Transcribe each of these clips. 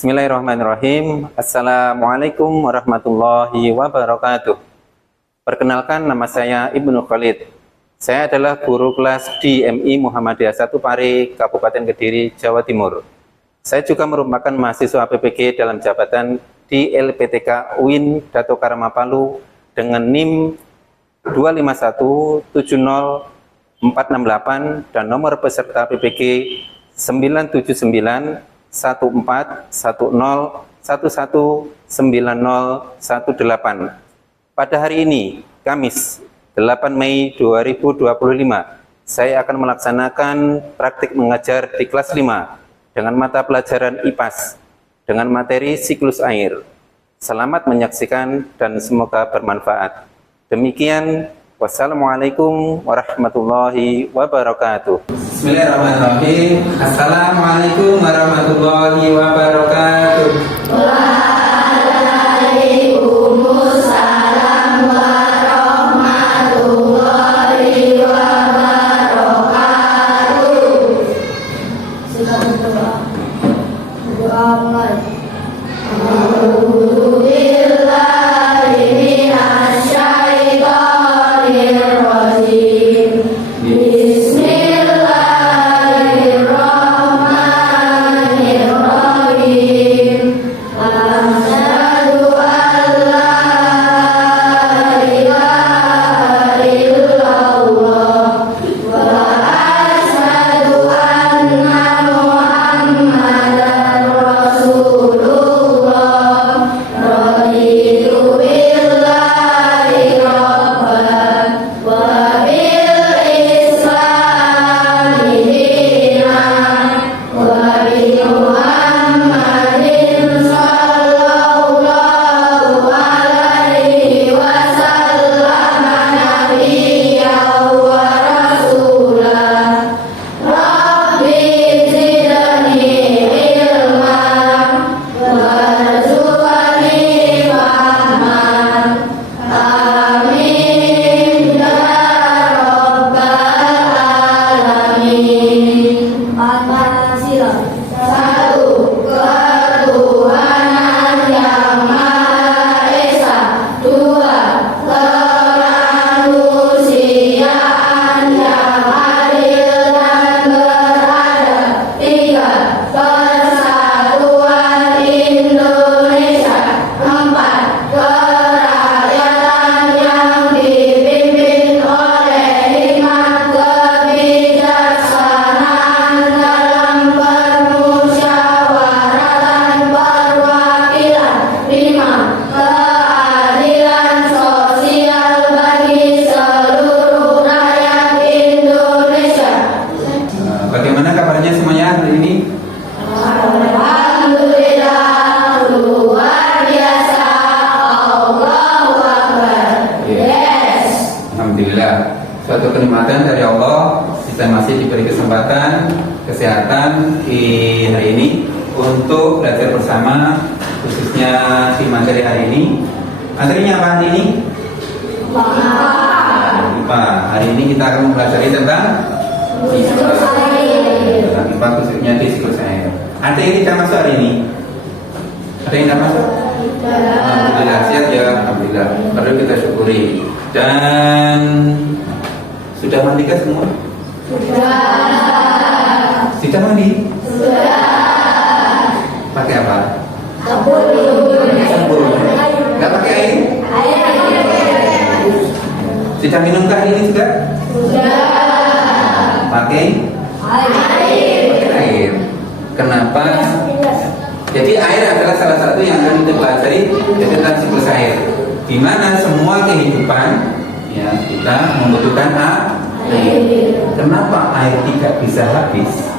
Bismillahirrahmanirrahim. Assalamualaikum warahmatullahi wabarakatuh. Perkenalkan, nama saya Ibnu Khalid. Saya adalah guru kelas di MI Muhammadiyah 1 Pare, Kabupaten Kediri, Jawa Timur. Saya juga merupakan mahasiswa PPG dalam jabatan di LPTK UIN Dato Karama Palu dengan NIM 251700468 dan nomor peserta PPG 9791410119018. Pada hari ini, Kamis 8 Mei 2025, saya akan melaksanakan praktik mengajar di kelas 5 dengan mata pelajaran IPAS dengan materi siklus air. Selamat menyaksikan dan semoga bermanfaat. Demikian, wassalamualaikum warahmatullahi wabarakatuh. Bismillahirrahmanirrahim. Assalamualaikum warahmatullahi wabarakatuh. Waalaikumsalam warahmatullahi wabarakatuh. Silakan berdoa. Berdoa mulai. Bagaimana kabarnya semuanya hari ini? Alhamdulillah, luar biasa. Allahu Akbar. Yes. Alhamdulillah, suatu kenikmatan dari Allah kita masih diberi kesempatan kesehatan di hari ini untuk belajar bersama, khususnya di materi hari ini. Materinya apa hari ini? IPA. Hari ini kita akan mempelajari tentang IPA, khususnya di siklus air. Ada yang tidak masuk hari ini? Ada yang tidak masuk? Alhamdulillah, siap ya. Alhamdulillah, perlu kita syukuri. Dan sudah mandikah semua? Sudah mandi? Pakai apa? Sabun. Nggak pakai air? Sudah minumkah ini juga? Pakai air. Kenapa? Jadi air adalah salah satu yang akan kita pelajari tentang siklus air, di mana semua kehidupan ya kita membutuhkan air. Kenapa air tidak bisa habis?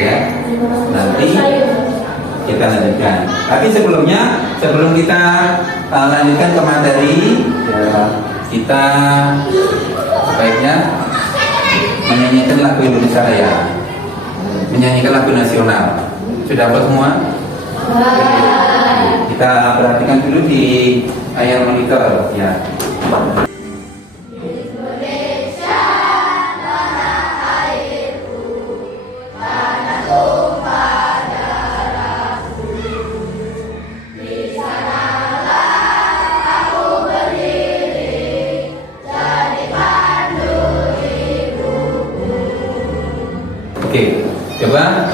Ya, nanti kita lanjutkan. Tapi sebelum kita lanjutkan ke materi, ya, kita sebaiknya menyanyikan lagu Indonesia Raya, menyanyikan lagu nasional. Sudah apa semua? Kita perhatikan dulu di layar monitor ya. Coba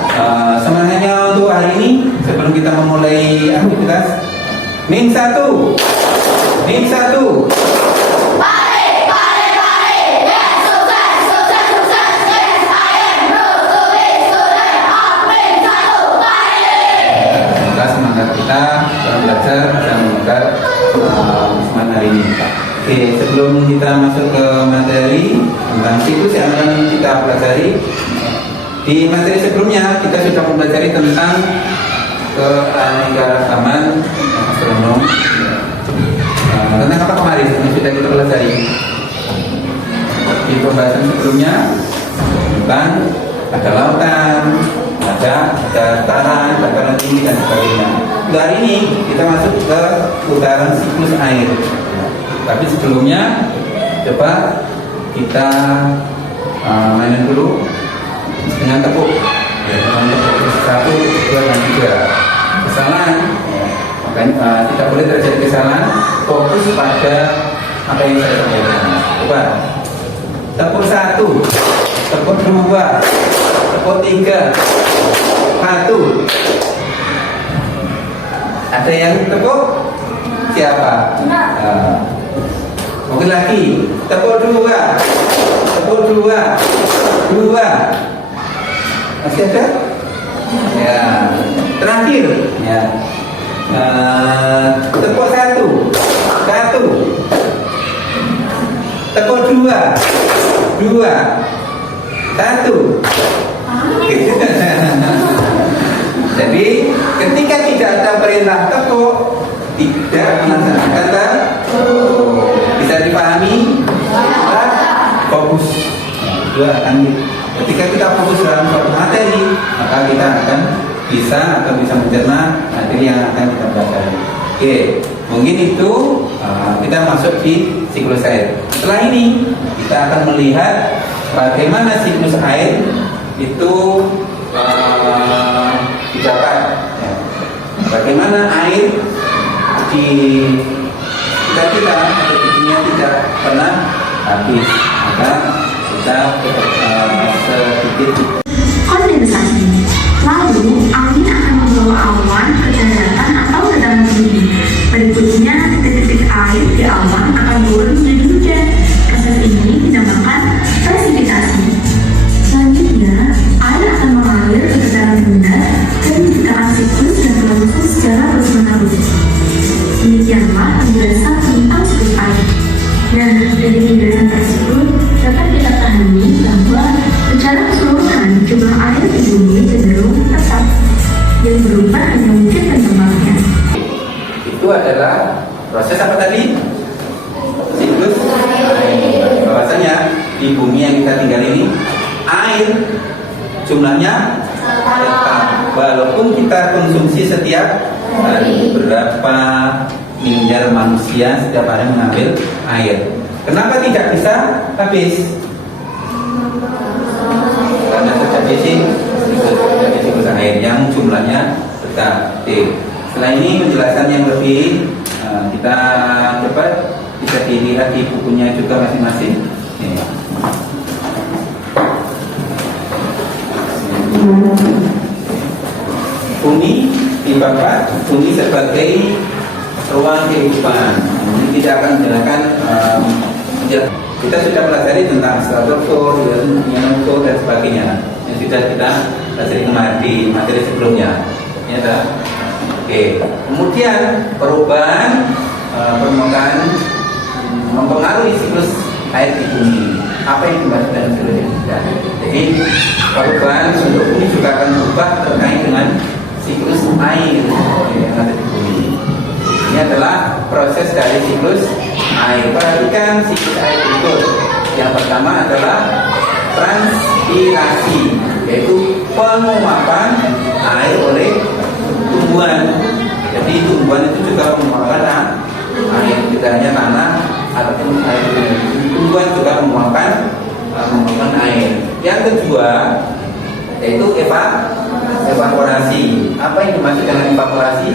semangatnya untuk hari ini sebelum kita memulai aktivitas. Nim 1. Nim 1. Pare, pare, pare. Yes, sukses, sukses, sukses. Yes, I am Bruce. Tulis, tulis. Amin, 1. Pare. Semoga semangat kita dalam belajar dan menukar semangat hari ini. Oke, sebelum kita masuk ke materi tentang siklus yang akan kita pelajari, di materi sebelumnya kita sudah mempelajari tentang keanekaragaman astronom. Tentang apa kemarin yang sudah kita pelajari? Di pembahasan sebelumnya tentang ada lautan, ada dataran, dataran tinggi dan sebagainya. Untuk hari ini kita masuk ke putaran siklus air. Tapi sebelumnya coba kita mainin dulu dengan tepuk. Ya, dengan tepuk 1, 2, dan 3. Kesalahan, makanya tidak boleh terjadi kesalahan. Fokus pada apa yang saya sampaikan. Coba tepuk 1, tepuk 2, tepuk 3, 1. Ada yang tepuk? Siapa? Mungkin lagi. Tepuk 2, tepuk 2, 2. Masih ada? Ya. Terakhir. Ya. Tepuk 1, 1. Tepuk 2, 2, 1. Jadi ketika tidak ada perintah tepuk, tidak melaksanakan tepuk. Bisa dipahami? Fokus. Itu akan ketika kita fokus dalam suatu materi, maka kita akan bisa mencerna materi yang akan kita pelajari. Oke, mungkin itu kita masuk di siklus air. Setelah ini kita akan melihat bagaimana siklus air itu didapat. Ya. Bagaimana air di kita atau di dunia tidak pernah habis. Maka kita sedikit kondensasi. Lalu, angin akan membawa awan ke daratan atau ke dalam bumi. Berikutnya, titik-titik air di awan akan turun menjadi hujan. Proses ini dinamakan presipitasi. Selanjutnya, air akan mengalir ke dalam benda dan menciptakan siklus yang berlangsung secara terus-menerus. Demikianlah penjelasan tentang siklus air. Nah, dari penjelasan tersebut dapat kita pahami bahwa secara keseluruhan jumlah air di bumi cenderung tetap, yang berubah hanya mungkin penyebabnya. Itu adalah proses apa tadi? Siklus air. Bahwasanya di bumi yang kita tinggal ini air jumlahnya tetap, walaupun kita konsumsi setiap hari. Berapa miliar manusia setiap hari mengambil air. Kenapa tidak bisa habis? Karena terjadi siklus air yang jumlahnya tetap. Setelah ini penjelasan yang lebih kita coba bisa dilihat di bukunya juga masing-masing. Bumi dibabat bumi sebagai ruang kehidupan. Ini tidak akan menjelaskan. Kita sudah pelajari tentang stratosfer, ionosfer dan sebagainya yang sudah kita pelajari kemarin di materi sebelumnya. Ya, tak? Oke. Kemudian perubahan permukaan mempengaruhi siklus air di bumi. Apa yang dimaksud dalam siklus ini? Jadi perubahan untuk bumi juga akan berubah terkait dengan siklus air yang ada di bumi. Ini adalah proses dari siklus air. Perhatikan siklus air berikut. Yang pertama adalah transpirasi, yaitu penguapan air oleh tumbuhan. Jadi tumbuhan itu juga menguapkan air, tidak hanya tanah ataupun air. Tumbuhan juga menguapkan air. Yang kedua yaitu evaporasi. Apa yang dimaksud dengan evaporasi?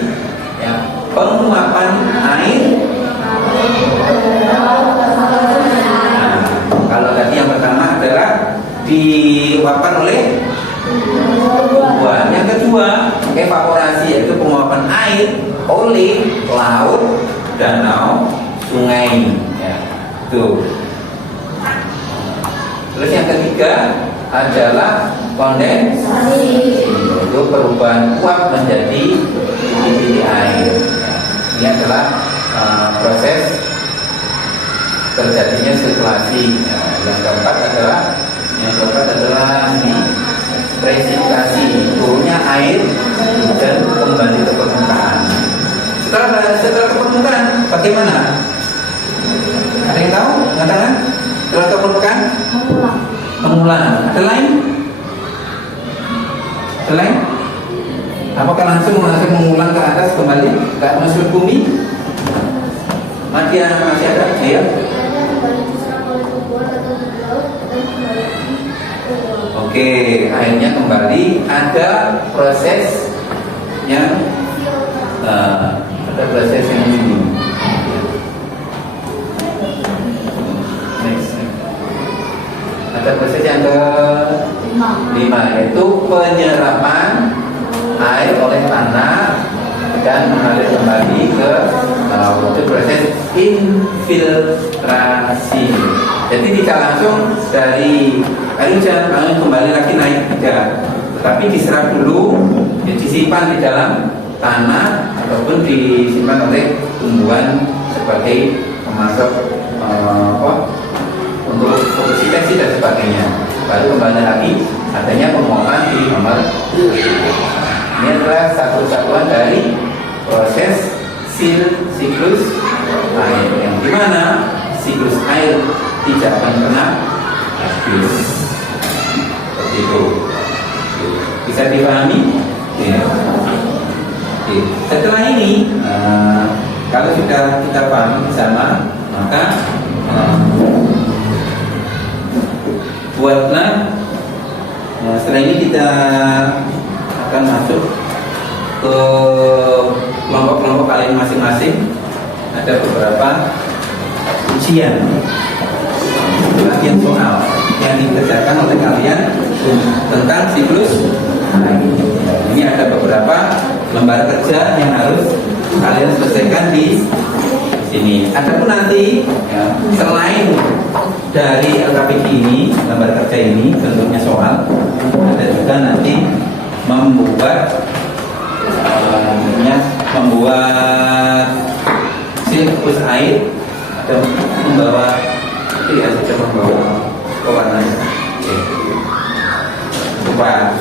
Ya, penguapan air. Kalau tadi yang pertama adalah diuapkan oleh tumbuhan. Yang kedua, evaporasi, yaitu penguapan air oleh laut, danau, sungai. Ya, tuh. Terus yang ketiga adalah kondensasi, yaitu perubahan uap menjadi titik-titik air. Ya, ini adalah proses terjadinya sirkulasi. Ya, yang keempat adalah ini presipitasi, turunnya air dan kembali ke permukaan. Setelah ke permukaan, bagaimana? Ada yang tahu? Katakan. Setelah ke permukaan? Mengulang. Ada lain? Ada lain? Apakah langsung mengulang ke atas kembali ke atmosfer bumi? Masih ada? Ayo. Oke, akhirnya kembali ada proses yang ini. Next. Ada proses yang ke-5, yaitu penyerapan air oleh tanah dan mengalir kembali ke laut. Itu proses infiltrasi. Jadi tidak langsung dari air hujan langsung kembali lagi naik, tidak. Tetapi diserap dulu, disimpan di dalam tanah ataupun disimpan oleh tumbuhan sebagai pemasok untuk fotosintesis dan sebagainya. Baru kembali lagi adanya penguapan di nomor. Ini adalah satu satuan dari proses siklus air, yang dimana siklus air tidak akan pernah habis. Seperti itu. Bisa dipahami? Ya. Oke. Setelah ini, kalau sudah kita pahami bersama, maka buatlah. Setelah ini kita akan masuk ke kelompok-kelompok kalian masing-masing. Ada beberapa ujian, latihan soal yang dikerjakan oleh kalian tentang siklus. Ini ada beberapa lembar kerja yang harus kalian selesaikan di sini. Adapun nanti ya, selain dari LKPD ini, lembar kerja ini bentuknya soal, ada juga nanti membuat siklus air, atau membawa itu ya, sudah membawa pewarnaan. Coba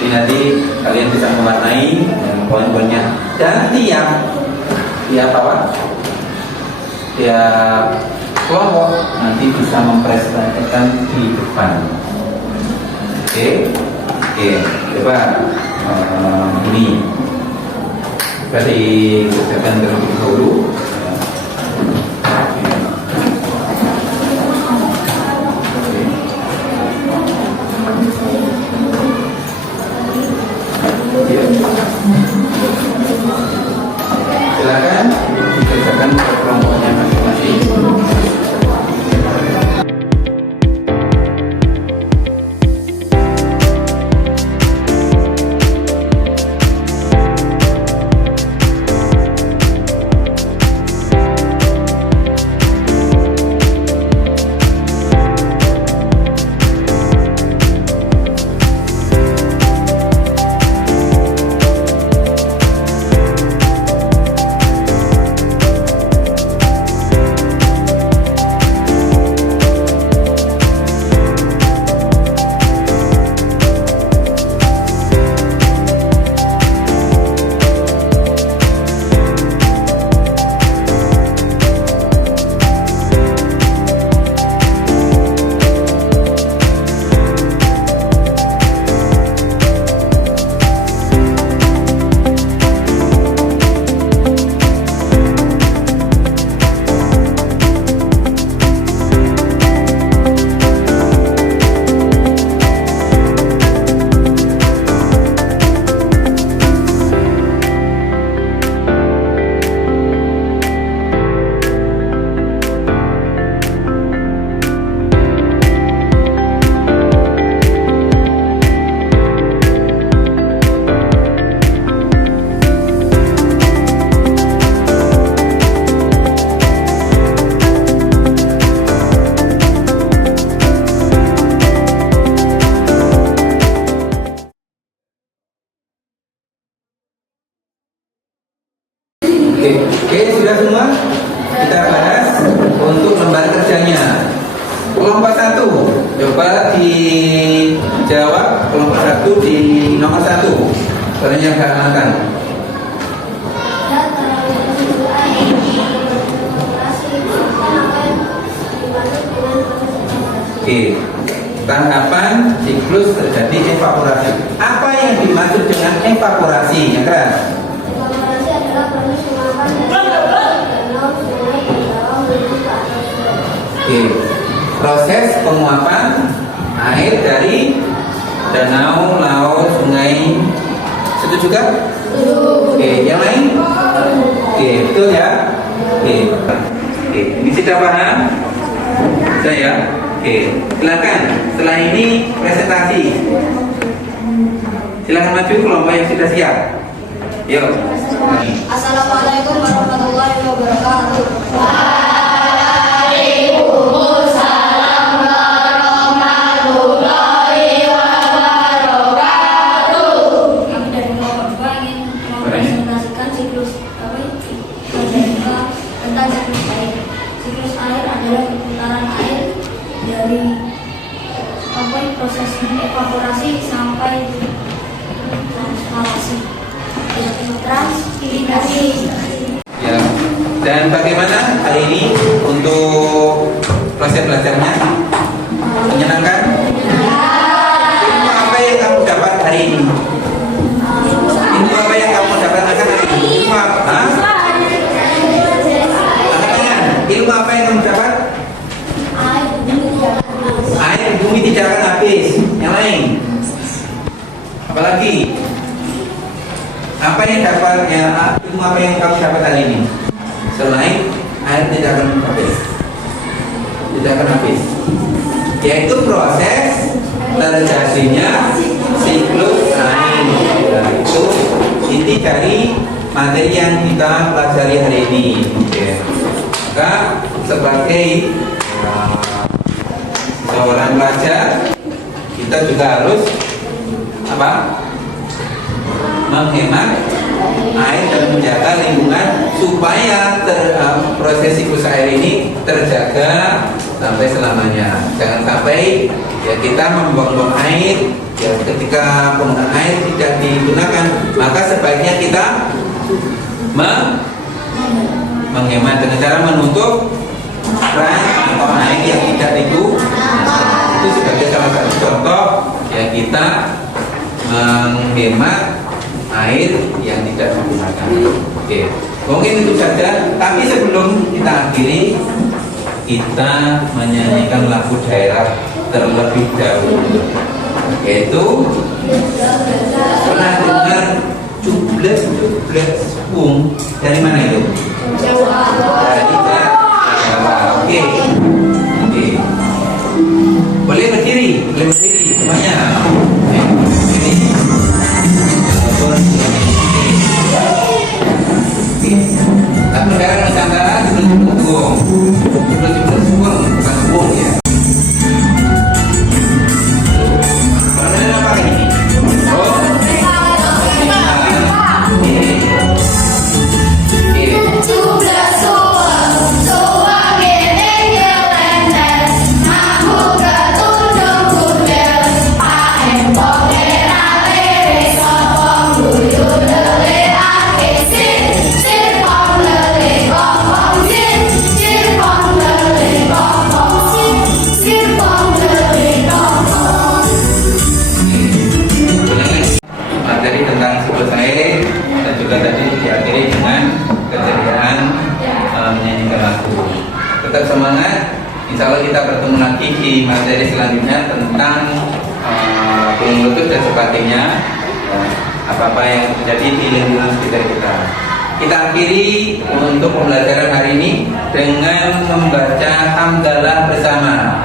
ini nanti kalian bisa mewarnai poin-poinnya, dan tiap kelompok nanti bisa mempresentasikan di depan. Oke, coba ini berarti kerjakan terlebih dahulu. Silakan dikerjakan kelompoknya masing-masing. 1. Coba dijawab kelompok 1 di nomor 1. Soalnya yang keangatan. Oke. Tahapan siklus terjadi evaporasi. Apa yang dimaksud dengan evaporasi? Yang keras. Evaporasi adalah proses penguapan dari danau, sungai, bawah menuju ke atas. Oke. Proses penguapan air dari danau, laut, sungai. Setuju kan? Oke, yang lain? Oke, betul ya? Oke. Oke, ini sudah paham? Saya. Oke, silakan. Setelah ini presentasi. Silakan maju kelompok yang sudah siap. Yuk. Assalamualaikum warahmatullahi wabarakatuh. Kami dari kelompok 2 ingin mempresentasikan siklus tentang siklus air. Siklus air adalah perputaran air dari proses evaporasi sampai transpirasi. Ya. Dan bagaimana hari ini untuk proses belajarnya? Menyenangkan? Ilmu apa yang kamu dapat hari ini? Ilmu apa yang kamu dapatkan hari ini? Ilmu apa? Hah? Angkat tangan. Ilmu apa yang kamu dapat? Air di bumi tidak akan habis. Yang lain? Apalagi? Apa yang dapat ilmu apa yang kamu dapat hari ini? Selain air tidak akan habis, tidak akan habis, yaitu proses terjadinya siklus air. Nah, itu inti dari materi yang kita pelajari hari ini. Oke. Maka sebagai seorang pelajar, kita juga harus apa? Menghemat air dan menjaga lingkungan supaya proses siklus air ini terjaga sampai selamanya. Jangan sampai ya kita membuang-buang air ya, ketika penggunaan air tidak digunakan, maka sebaiknya kita menghemat dengan cara menutup keran atau air yang tidak digunakan. Itu sebagai salah satu contoh ya kita menghemat air yang tidak digunakan. Oke, mungkin itu saja. Tapi sebelum kita akhiri, kita menyanyikan lagu daerah terlebih dahulu, yaitu pernah dengar cubles wung dari mana itu? Dari Jawa. Oke, oke. Boleh berdiri semuanya. Tapi sekarang Nusantara sebelum bukan buang ya. Pertanyaan apa ini? Oh, materi tentang siklus air dan juga tadi diakhiri dengan keceriaan menyanyikan lagu. Tetap semangat. Insya Allah kita bertemu lagi di materi selanjutnya tentang burung letus dan sebagainya. Apa-apa yang terjadi di lingkungan sekitar kita. Kita akhiri untuk pembelajaran hari ini dengan membaca hamdalah bersama.